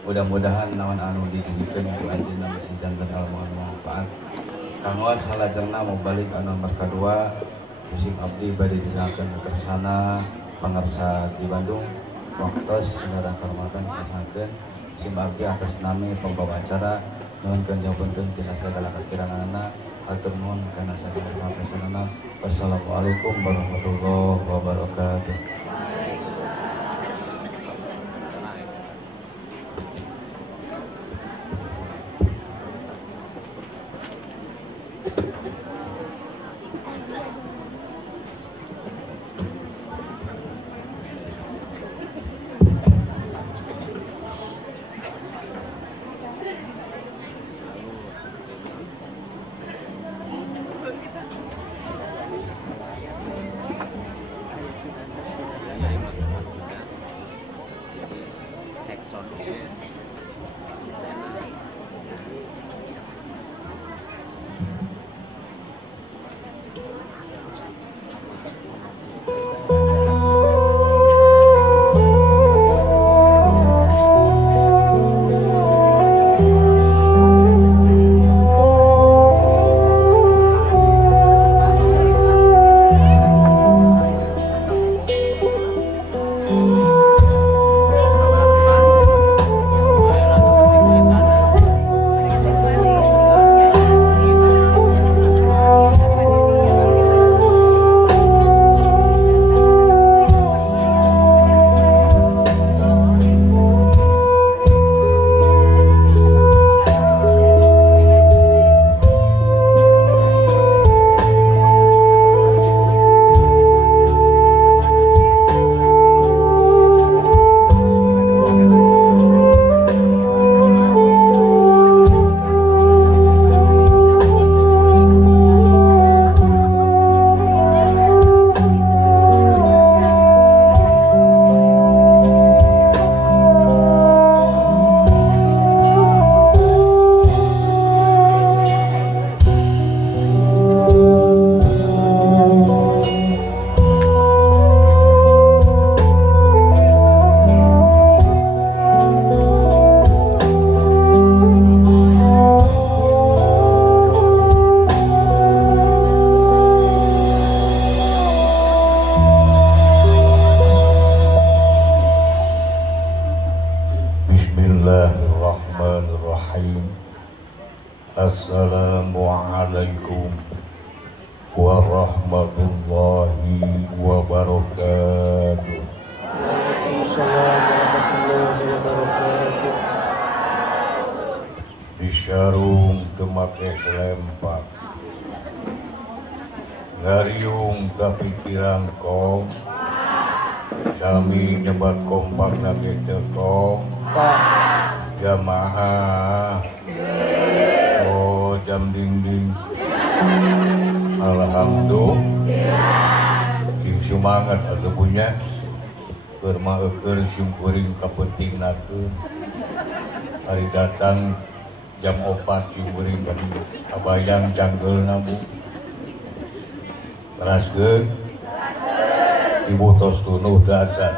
Mudah-mudahan naon anu dijieun ku anjeunna masih janten ilmu anu manfaat. Kanggo salajengna mau balik anu nomor kadua musim abdi bade dinakeun kersana pangarsa di Bandung. Waktos saudara kehormatan kasakeun sim abdi atas nami pembawa acara nuhunkeun jawabankeun tina sagala kakiranganna. Hatur nuhun kana sagala pangapesanana. Wassalamualaikum warahmatullahi wabarakatuh. Assalamualaikum warahmatullahi wabarakatuh. Waalaikumsalam warahmatullahi wabarakatuh. Disyarung temake selempak, ngariung kapikiran kong, sami nyebat kompak nage tekong, jamaah. Oh jam dinding, alhamdulillah, sing semangat atau punya bermaeker simpuring kapenting nakeun. Hari datang jam 4 simpuring kan abayang canggel nabu. Teraskeun ibu tos tunuh dasar.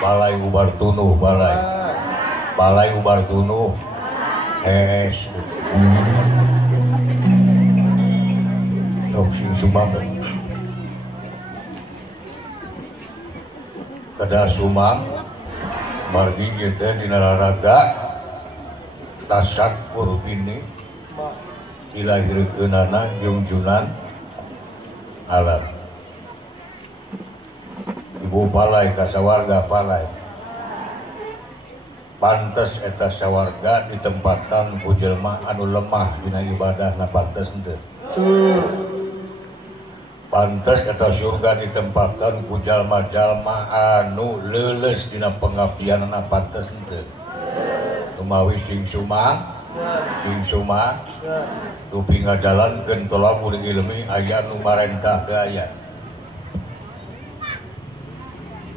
Balai ubar tunuh balai ubar tunuh. Sok sing semangat kada sumang margi kita dina raraga tasak purupini dilahirkeunana jungjunan alam ibu palai kasawarga palai pantes eta sawarga ditempatan ku jelema anu lemah dina ibadahna pantes henteu. Pantes eta surga ditempatan ku jalma-jalma anu leuleus dina pengabdianna pantes henteu. Kumawi sing sumang rupi ngajalankeun tolabur ilmi aya nu marentah teu aya.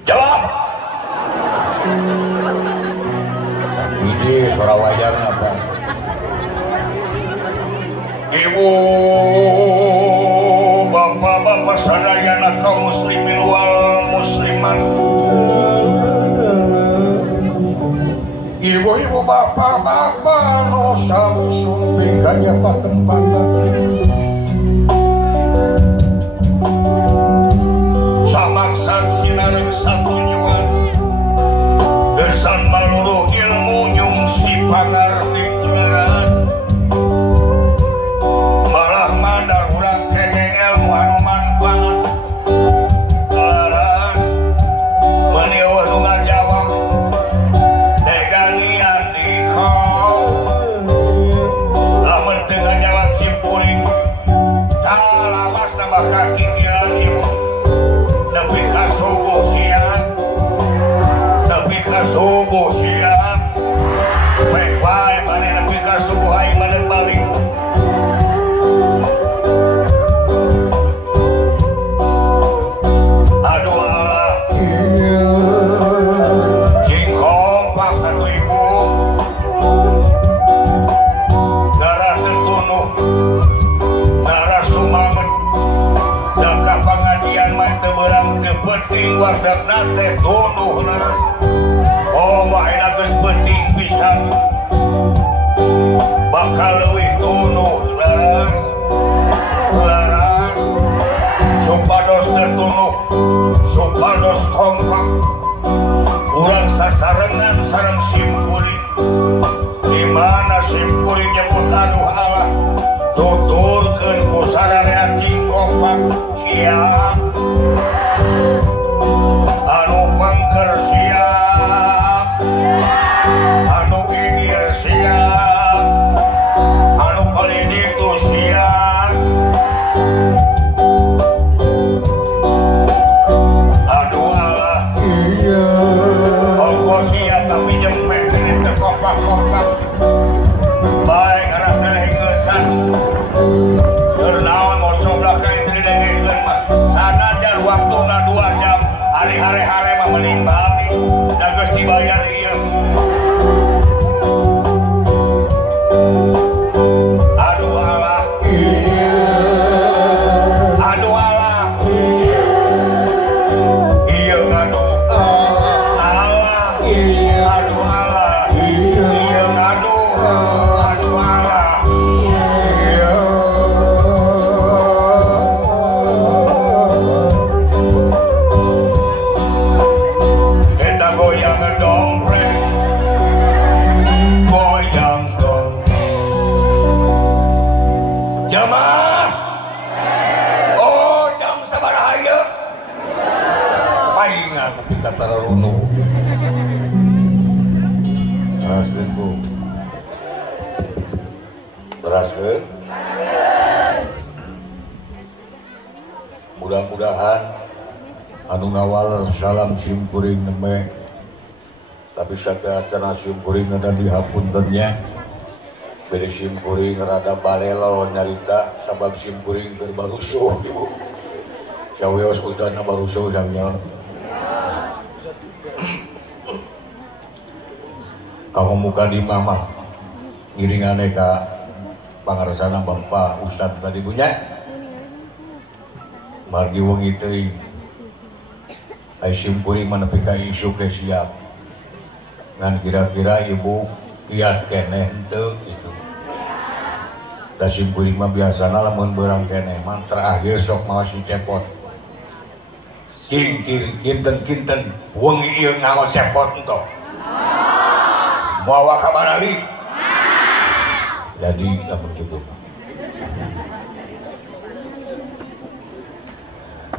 Jawab. Ini suara wayang apa? Ibu, bapak-bapak sadayana kaum muslimin wal muslimat. Ibu-ibu bapak-bapak no samusung pinggannya patempatan samaksan sinarik satunyuan gersan maluru ilmu nyung si pangarti leras malah mandar urang kengeng ilmu anu manfaat leras meniuh nu ngajawab teganian di kau lamun teu ngajawab simpuring salawas nambah kaki kiran ibu nepi ka subuh siang nepi ka subuh siang baik bae mane nepi ka subuh aing mane balik aduh Allah jingkong pak atuh ibu darah tetunuh darah sumanget daka pangadian mah teu beurang teu penting wartagna teh tunuh leres oh waena geus penting pisan bakal leuwih tunuh leres leres supados teu tunuh supados kompak urang sasarengan sareng simkuring di mana simkuring nyebut aduh Allah tuturkeun ku sadaya cingkompak siap anu pangker siap anu gigir siap anu paliditu siap aduh Allah ongkos siap tapi jempek ini teu kompak-kompak baik arah teh gesan bernaon mau soblah kain tridengekeun mah sanajan waktuna 2 jam hari-hari mah mending balik da geus dibayar ieu aduh Allah aduh Allah ieu ngadu Allah aduh Allah ieu ngadu aduh Allah eta goyang ngedongpreng goyang dong jamaah oh jam sabaraha ieu paingan tapi kata runu beraskeun ku beraskeun mudah-mudahan anu ngawal salam simkuring neme tapi saat cenah simkuring ada dihapuntennya beri simkuring rada balelo nyarita sabab simkuring keur barusuh ibu saweos udana barusuh samnya kamu muka di mama ngiringane ka pangarsana Bapak Ustad tadi punya margi wengi teuing ai simkuring menepi ka isu ke siap ngan kira-kira ibu lihat keneh henteu gitu da simkuring mah biasana lamun beurang keneh mah terakhir sok mawa si cepot cing kinten-kinten wengi ieu ngaon cepot entok mawa ka barali jadi lamun kitu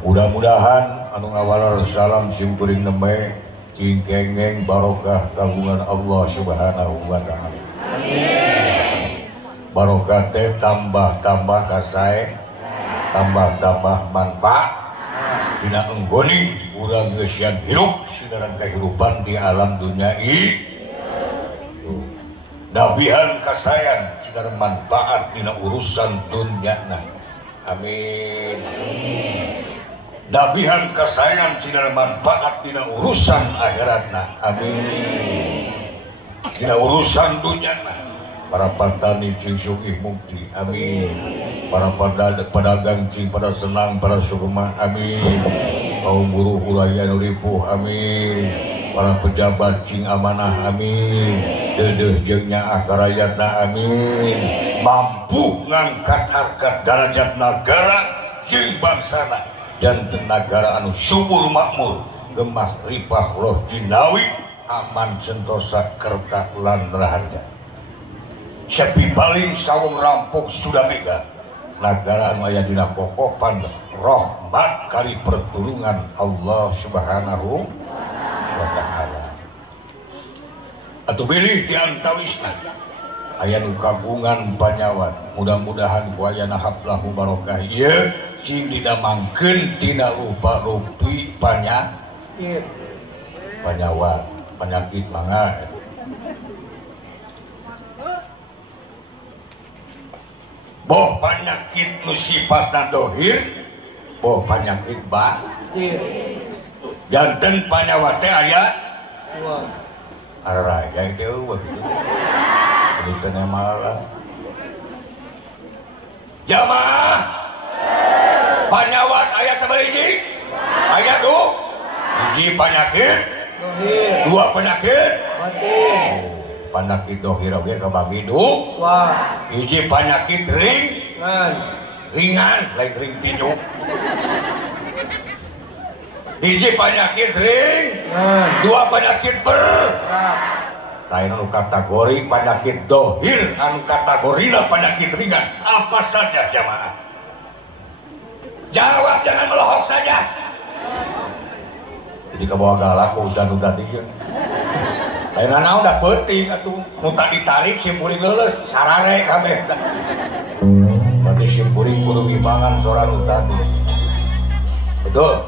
mudah-mudahan anu ngawalar salam simkuring neme cing kengeng barokah kagungan Allah Subhanahu wa taala. Amin. Barokah teh tambah-tambah kasae, tambah-tambah manfaat. Dina enggoni urang geus sian hirup sidaran kahirupan di alam dunia ieu. Dabihan kasayan sidaran manfaat dina urusan dunyana. Amin. Dabihan kasayangan sinar manfaat dina urusan akhiratna. Amin. Dina urusan dunyana para petani cing sugih mukti. Amin. Para pedagang cing pada senang, para sukma. Amin. Kaum buruh uraya nu ripuh. Amin. para pejabat cing amanah amin, deudeuh jeung nyaah karayatna amin, mampu ngangkat harkat darajat nagara jeung bangsana janten nagara anu subur makmur gemah ripah roh jinawi aman sentosa kerta lan raharja sepi paling sawung rampok sudah mega nagara anu aya dina kokopan rahmat kali pertulungan Allah Subhanahu wa ta'ala. Atuh bilih di antawisna aya nu kagungan panyawat mudah-mudahan ku ayana haflah mubarakah ieu sing didamangkeun tina rupa-rupi panyawat penyakit mangga boh penyakit nu sifatna dohir boh penyakit janten panyawat teh aya araya itu eueuh kitu teu malah jamaah panyawat aya sabaliji aya hiji penyakit dua penyakit penyakit dohir oge kabagi hiji penyakit ringan lain ring tinju hiji penyakit dua penyakit berat lain anu kategori penyakit dohir anu kategorina penyakit ringan apa saja jamaah jawab jangan melohok saja jadi kebawa galak ku usah nu tadi ya lain naon da peuting atuh mun tak ditarik simpuring leuleus sarare kabeh berarti simpuring kudu ngimbangan sora nu tadi betul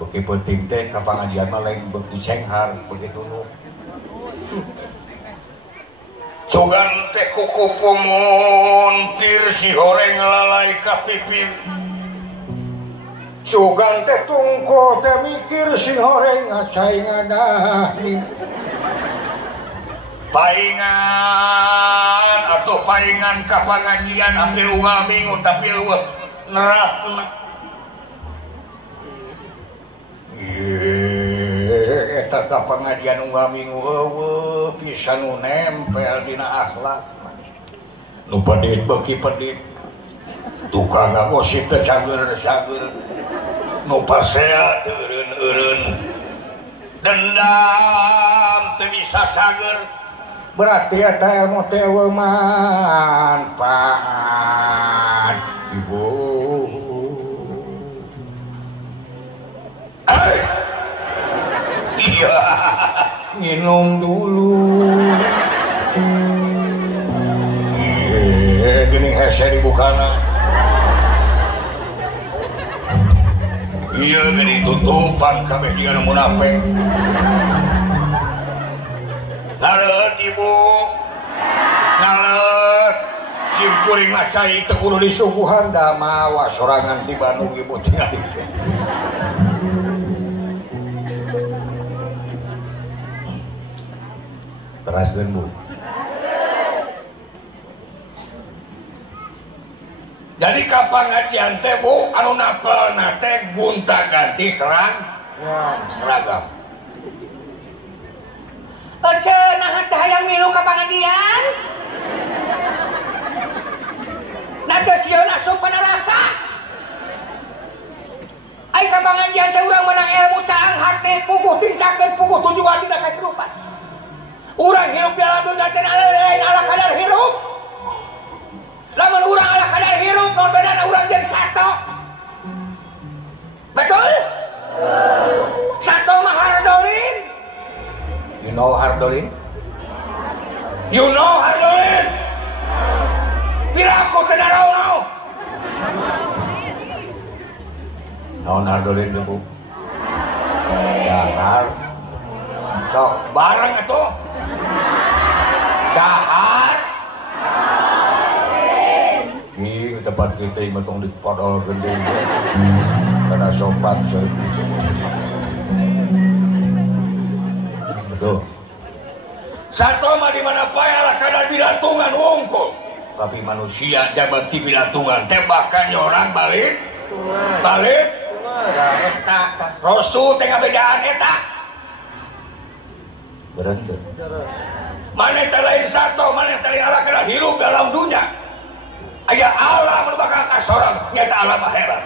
beki penting teh ka pangajian mah lain beki senghar begitu nu sugan teh kuku pumuntir si horeng lalai ka pipir sugan teh tungko teh mikir si horeng saing ngadahni paingan atau paingan ka pangajian hampir unggal minggu tapi eueuh nerakna eta ka pangajian unggal minggu eueuh pisan nu nempel dina akhlak nu pedit beuki pedit tukang ngagosip teh cager-cager nu pasea teu eureun-eureun dendam teu bisa cager berarti eta ilmu teh eueuh manfaat ibu iya minum dulu gini hese dibukana iya gini tutupan kabeh dia nu munafik ngareut ibu ngareut simkuring macai teu kudu disuguhan da mawa sorangan di Bandung ibu tinggal teraskeun Bu jadi kapangajian teh Bu anu napelna teh gonta-ganti seragam cenah teh hayang milu kapangajian nanti sieun asup ka neraka ai kapangajian teh urang menang ilmu caang hate puguh tincakeun puguh tujuan dina kahirupan urang hirup dalam dunia teh lain ala kadar hirup lamun urang ala kadar hirup non bedana urang jeung sato betul sato mah hardolin you know hardolin bila aku kena rau naon hardolin tuh Bu dahar sok bareng atuh dahar di tempat kita yang betong di podol gede karena sopan betul satu mah di mana payalah kadar bilatungan wongkol tapi manusia jabat di bilatungan tembakan orang balik Eta Rasul teh ngabejaan eta. Beres teu? Mana teh lain sato, mana teh lain ala kana hirup dalam dunia. Aya alam nu bakal kasorang nyata alam akhirat.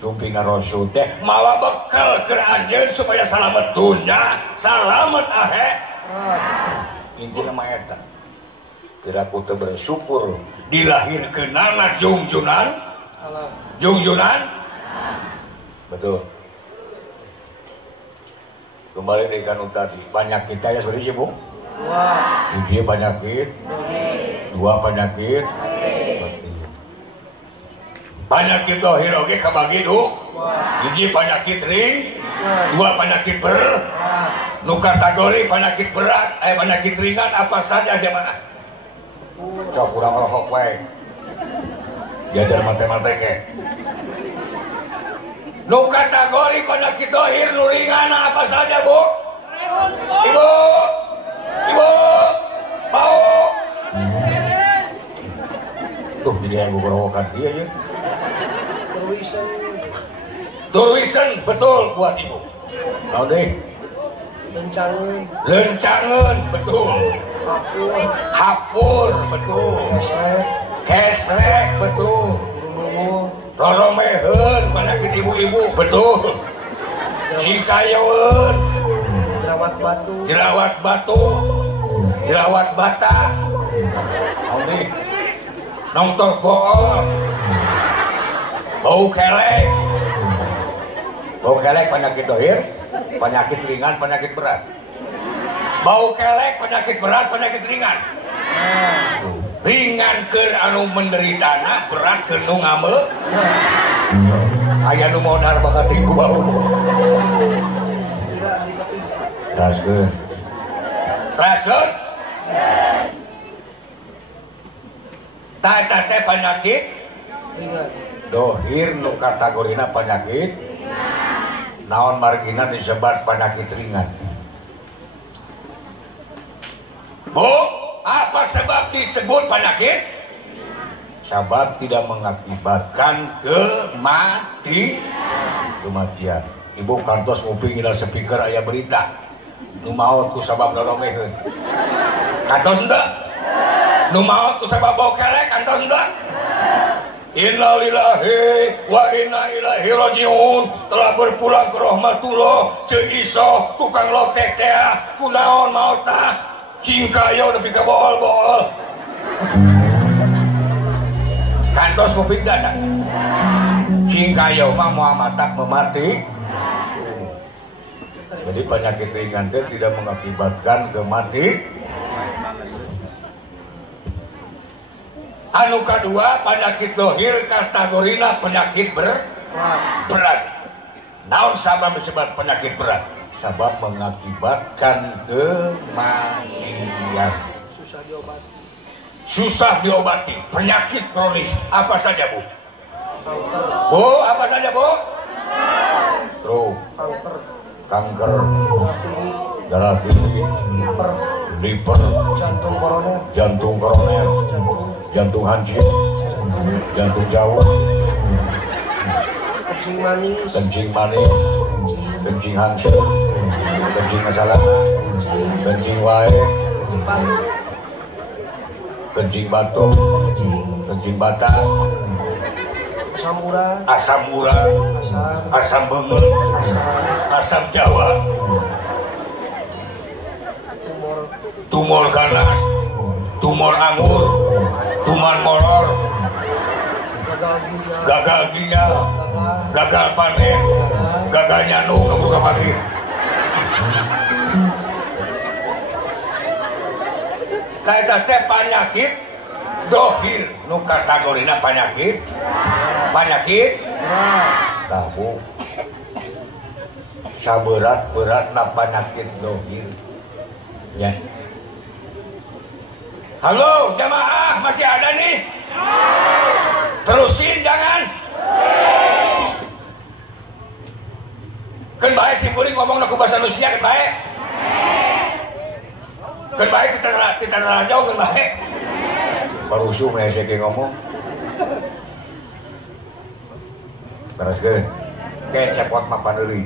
Sumpingan Rasul teh mawa bekal keur anjeun supaya salamet dunia, salamet akhirat. Intina mah eta. Kira kudu bersyukur dilahirkeunana jungjunan. Jungjunan. Betul. Kembali dari kanu tadi, penyakit ya seperti Bu. Dia penyakit. Dua penyakit. Penyakit dohir oke kabagi du. Hiji penyakit ring. Dua penyakit berat. Nu kategori penyakit berat, penyakit ringan apa saja jemaah. Kau kurang rokok wae. Diajar matematika. Nu kategori penyakit dohir nu ringan apa saja Bu? Ibu, mau? Tuh dia yang berowokan dia ya. Tulisan betul buat ibu. Mau deh. Lencangan betul. Hapur betul. Kesrek betul. Roromeheun penyakit ibu-ibu betul. Cikayeun. Jerawat batu. Jerawat bata. Audi. Nongtor bool. Bau kelek. Bau kelek penyakit dohir, penyakit ringan, penyakit berat. Bau kelek penyakit berat, penyakit ringan. Ringan ke anu menderitana, berat ke nu ngame. Aya nu modar bakal tinggu bau. Traskeun. Traskeun. Tata teh penyakit dohir nu kategorina penyakit. Naon margina disebut penyakit ringan. Bu, apa sebab disebut penyakit? Sebab tidak mengakibatkan kematian. Ibu kantos nguping dina speaker aya berita. Nu maot ku sabab roromeheun. Kantos henteu? Nu maot ku sabab bau kelek kantos henteu? Innalillahi wa inna ilaihi rajiun. Telah berpulang ke rahmatullah Ceu Iso tukang lotek teh kunaon maotna cingkayo nepi ka bool-bool. Kantos kuping dasar cingkayo mah moal matak memati. Jadi penyakit ringan teh tidak mengakibatkan kematian. Anu kedua penyakit dohir kategorina penyakit berat. Naon sabab disebut penyakit berat? Sabab mengakibatkan kematian. Susah diobati. Penyakit kronis apa saja Bu? Bu, apa saja Bu? Stroke, kanker, darah tinggi, liver, jantung koroner, jantung hancur, jantung jauh, kencing manis, kencing hancur, kencing masalah, kencing wae, kencing batu, kencing bata, asam urat, asam bengut, asam jawa, tumor ganas, tumor anggur, tumor molor, gagal ginjal, gagal panen, gagal nyanu kamu kepakir. Kaita teh penyakit dohir nu kategorina penyakit tahu saberat-beratna penyakit dohir ya. Halo jamaah, masih ada nih? Terusin jangan. Kan baik si kuring ngomong aku bahasa Rusia kan baik. Kan baik kita jauh kan baik. Baru usum nih saya ngomong. teruskeun. Ke cepot mah paneuri.